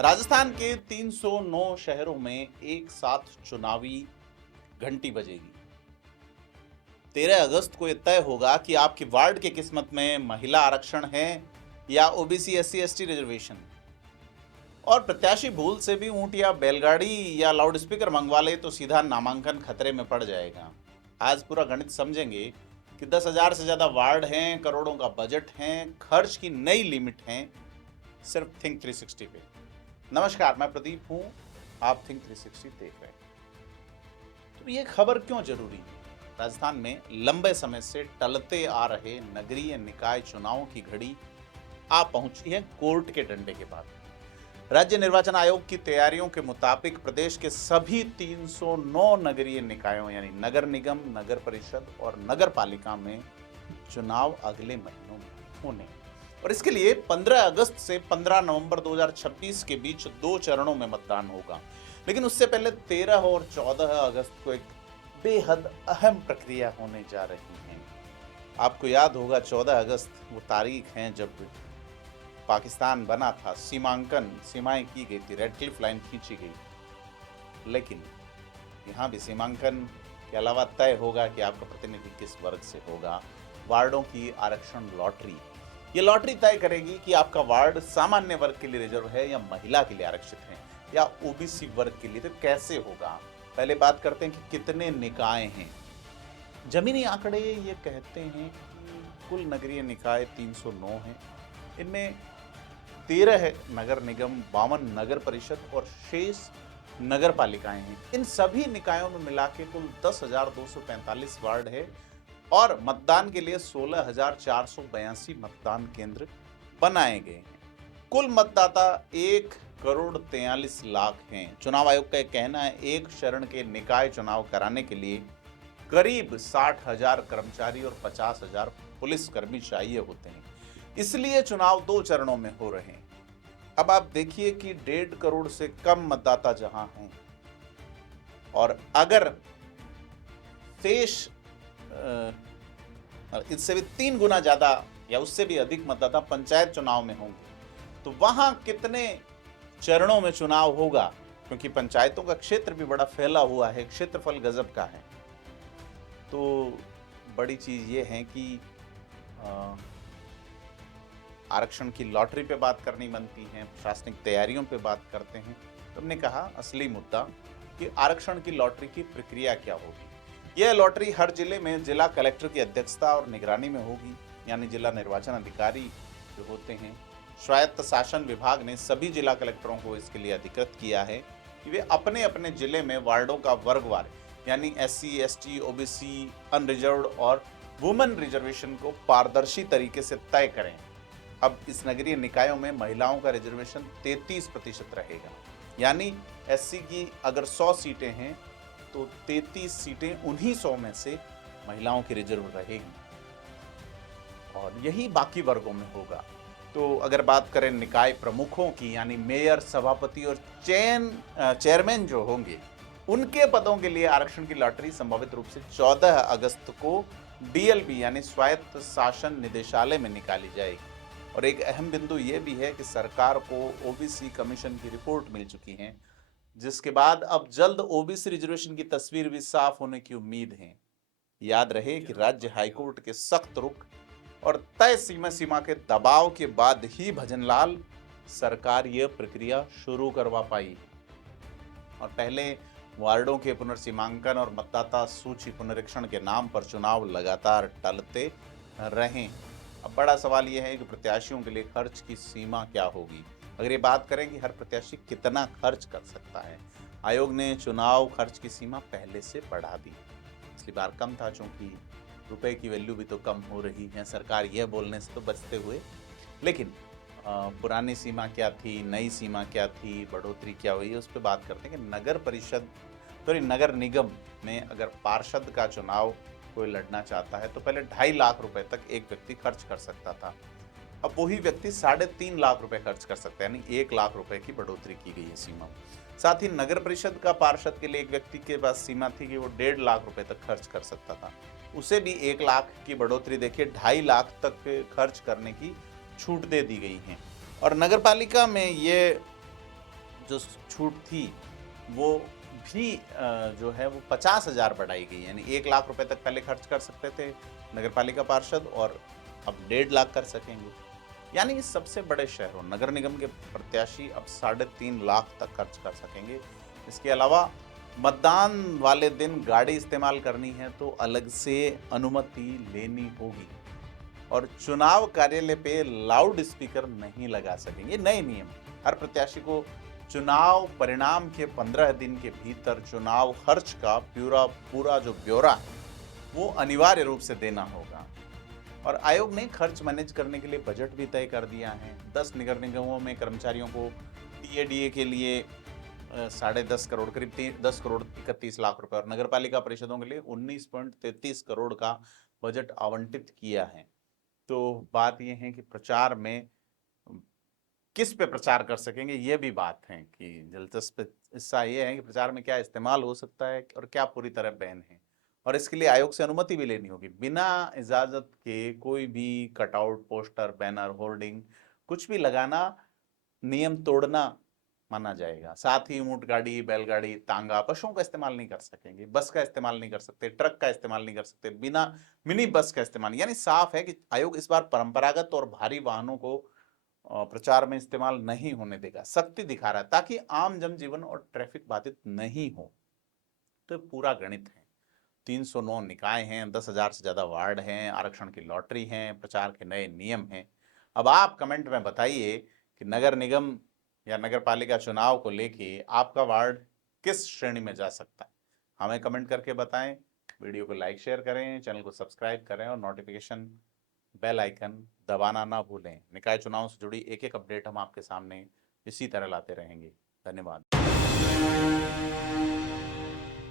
राजस्थान के 309 शहरों में एक साथ चुनावी घंटी बजेगी। 13 अगस्त को यह तय होगा कि आपकी वार्ड की किस्मत में महिला आरक्षण है या ओबीसी एससी एसटी रिजर्वेशन। और प्रत्याशी भूल से भी ऊंट या बैलगाड़ी या लाउडस्पीकर मंगवा ले तो सीधा नामांकन खतरे में पड़ जाएगा। आज पूरा गणित समझेंगे कि 10,000 से ज्यादा वार्ड हैं, करोड़ों का बजट है, खर्च की नई लिमिट है सिर्फ थिंक 360 पे। नमस्कार, मैं प्रदीप हूं, आप थिंक 360 देख रहे हैं। तो ये खबर क्यों जरूरी है? राजस्थान में लंबे समय से टलते आ रहे नगरीय निकाय चुनावों की घड़ी आ पहुंची है कोर्ट के डंडे के बाद। राज्य निर्वाचन आयोग की तैयारियों के मुताबिक प्रदेश के सभी 309 नगरीय निकायों यानी नगर निगम, नगर परिषद और नगर पालिका में चुनाव अगले महीनों में होने, और इसके लिए 15 अगस्त से 15 नवंबर 2026 के बीच 2 चरणों में मतदान होगा। लेकिन उससे पहले 13 और 14 अगस्त को एक बेहद अहम प्रक्रिया होने जा रही है। आपको याद होगा 14 अगस्त वो तारीख है जब पाकिस्तान बना था, सीमाएं की गई थी, रेड क्लिफ लाइन खींची गई। लेकिन यहाँ भी सीमांकन के अलावा तय होगा कि आपका प्रतिनिधि किस वर्ग से होगा। वार्डों की आरक्षण लॉटरी, ये लॉटरी तय करेगी कि आपका वार्ड सामान्य वर्ग के लिए रिजर्व है या महिला के लिए आरक्षित है या ओबीसी वर्ग के लिए। तो कैसे होगा? पहले बात करते हैं कि कितने निकाय हैं। जमीनी आंकड़े ये कहते हैं कि कुल नगरीय निकाय 309 हैं। इनमें 13 नगर निगम, 52 नगर परिषद और शेष नगर पालिकाएं हैं। इन सभी निकायों में मिला के कुल 10,245 वार्ड है और मतदान के लिए 16,482 मतदान केंद्र बनाए गए हैं। कुल मतदाता 1,43,00,000 हैं। चुनाव आयोग का यह कहना है एक शरण के निकाय चुनाव कराने के लिए करीब 60,000 कर्मचारी और 50,000 पुलिसकर्मी चाहिए होते हैं। इसलिए चुनाव 2 चरणों में हो रहे हैं। अब आप देखिए कि 1.5 करोड़ से कम मतदाता जहां हैं और अगर शेष इससे भी 3 गुना ज्यादा या उससे भी अधिक मतदाता पंचायत चुनाव में होंगे तो वहां कितने चरणों में चुनाव होगा? क्योंकि पंचायतों का क्षेत्र भी बड़ा फैला हुआ है, क्षेत्रफल गजब का है। तो बड़ी चीज ये है कि आरक्षण की लॉटरी पे बात करनी बनती है, प्रशासनिक तैयारियों पे बात करते हैं। तो हमने कहा असली मुद्दा कि आरक्षण की लॉटरी की प्रक्रिया क्या होगी। यह लॉटरी हर जिले में जिला कलेक्टर की अध्यक्षता और निगरानी में होगी, यानी जिला निर्वाचन अधिकारी जो होते हैं। स्वायत्त शासन विभाग ने सभी जिला कलेक्टरों को इसके लिए अधिकृत किया है कि वे अपने अपने जिले में वार्डों का वर्गवार यानी एससी, एसटी, ओबीसी, अनरिजर्व्ड और वुमेन रिजर्वेशन को पारदर्शी तरीके से तय करें। अब इस नगरीय निकायों में महिलाओं का रिजर्वेशन 33% रहेगा, यानी एससी की अगर 100 सीटें हैं तो 33 सीटें उन्हीं 100 में से महिलाओं की रिजर्व रहेगी और यही बाकी वर्गों में होगा। तो अगर बात करें निकाय प्रमुखों की यानी मेयर, सभापति और चेयरमैन जो होंगे, उनके पदों के लिए आरक्षण की लॉटरी संभावित रूप से 14 अगस्त को डीएलबी यानी स्वायत्त शासन निदेशालय में निकाली जाएगी। और एक अहम बिंदु ये भी है कि सरकार को ओबीसी कमीशन की रिपोर्ट मिल चुकी है, जिसके बाद अब जल्द ओबीसी रिजर्वेशन की तस्वीर भी साफ होने की उम्मीद है। याद रहे कि राज्य हाईकोर्ट के सख्त रुख और तय सीमा के दबाव के बाद ही भजनलाल सरकार यह प्रक्रिया शुरू करवा पाई। और पहले वार्डों के पुनर्सीमांकन और मतदाता सूची पुनरीक्षण के नाम पर चुनाव लगातार टलते रहे। अब बड़ा सवाल यह है कि प्रत्याशियों के लिए खर्च की सीमा क्या होगी। अगर ये बात करें कि हर प्रत्याशी कितना खर्च कर सकता है, आयोग ने चुनाव खर्च की सीमा पहले से बढ़ा दी। पिछली बार कम था, चूंकि रुपए की वैल्यू भी तो कम हो रही है, सरकार यह बोलने से तो बचते हुए। लेकिन पुरानी सीमा क्या थी, नई सीमा क्या थी, बढ़ोतरी क्या हुई, उस पर बात करते हैं कि नगर निगम में अगर पार्षद का चुनाव कोई लड़ना चाहता है तो पहले 2.5 लाख रुपए तक एक व्यक्ति खर्च कर सकता था। अब वही व्यक्ति 3.5 लाख रुपए खर्च कर सकता है, यानी 1 लाख रुपए की बढ़ोतरी की गई है सीमा। साथ ही नगर परिषद का पार्षद के लिए एक व्यक्ति के पास सीमा थी कि वो 1.5 लाख रुपए तक खर्च कर सकता था, उसे भी 1 लाख की बढ़ोतरी देखिए 2.5 लाख तक खर्च करने की छूट दे दी गई है। और नगर पालिका में ये जो छूट थी वो भी जो है वो 50,000 बढ़ाई गई, यानी 1 लाख रुपए तक पहले खर्च कर सकते थे नगर पालिका पार्षद और अब 1.5 लाख कर सकेंगे। यानी सबसे बड़े शहरों नगर निगम के प्रत्याशी अब 3.5 लाख तक खर्च कर सकेंगे। इसके अलावा मतदान वाले दिन गाड़ी इस्तेमाल करनी है तो अलग से अनुमति लेनी होगी और चुनाव कार्यालय पे लाउड स्पीकर नहीं लगा सकेंगे। नए नियम, हर प्रत्याशी को चुनाव परिणाम के 15 दिन के भीतर चुनाव खर्च का पूरा जो ब्यौरा है वो अनिवार्य रूप से देना होगा। और आयोग ने खर्च मैनेज करने के लिए बजट भी तय कर दिया है। 10 नगर निगमों में कर्मचारियों को टीएडीए के लिए 10.5 करोड़, करीब 10 करोड़ 31 लाख रुपए और नगर पालिका परिषदों के लिए 19.33 करोड़ का बजट आवंटित किया है। तो बात यह है कि प्रचार में किस पे प्रचार कर सकेंगे, ये भी बात है कि दिलचस्प हिस्सा ये है कि प्रचार में क्या इस्तेमाल हो सकता है और क्या पूरी तरह बैन है। और इसके लिए आयोग से अनुमति भी लेनी होगी। बिना इजाजत के कोई भी कटआउट, पोस्टर, बैनर, होर्डिंग कुछ भी लगाना नियम तोड़ना माना जाएगा। साथ ही ऊंट गाड़ी, बैलगाड़ी, तांगा, पशुओं का इस्तेमाल नहीं कर सकेंगे, बस का इस्तेमाल नहीं कर सकते, ट्रक का इस्तेमाल नहीं कर सकते, बिना मिनी बस का इस्तेमाल। यानी साफ है कि आयोग इस बार परंपरागत और भारी वाहनों को प्रचार में इस्तेमाल नहीं होने देगा। सख्ती दिखा रहा है ताकि आम जनजीवन और ट्रैफिक बाधित नहीं हो। तो पूरा गणित है। 309 निकाय हैं, 10,000 से ज्यादा वार्ड हैं, आरक्षण की लॉटरी है, प्रचार के नए नियम हैं। अब आप कमेंट में बताइए कि नगर निगम या नगर पालिका चुनाव को लेके आपका वार्ड किस श्रेणी में जा सकता है। हमें कमेंट करके बताएं। वीडियो को लाइक शेयर करें, चैनल को सब्सक्राइब करें और नोटिफिकेशन बेल आइकन दबाना ना भूलें। निकाय चुनाव से जुड़ी एक एक अपडेट हम आपके सामने इसी तरह लाते रहेंगे। धन्यवाद।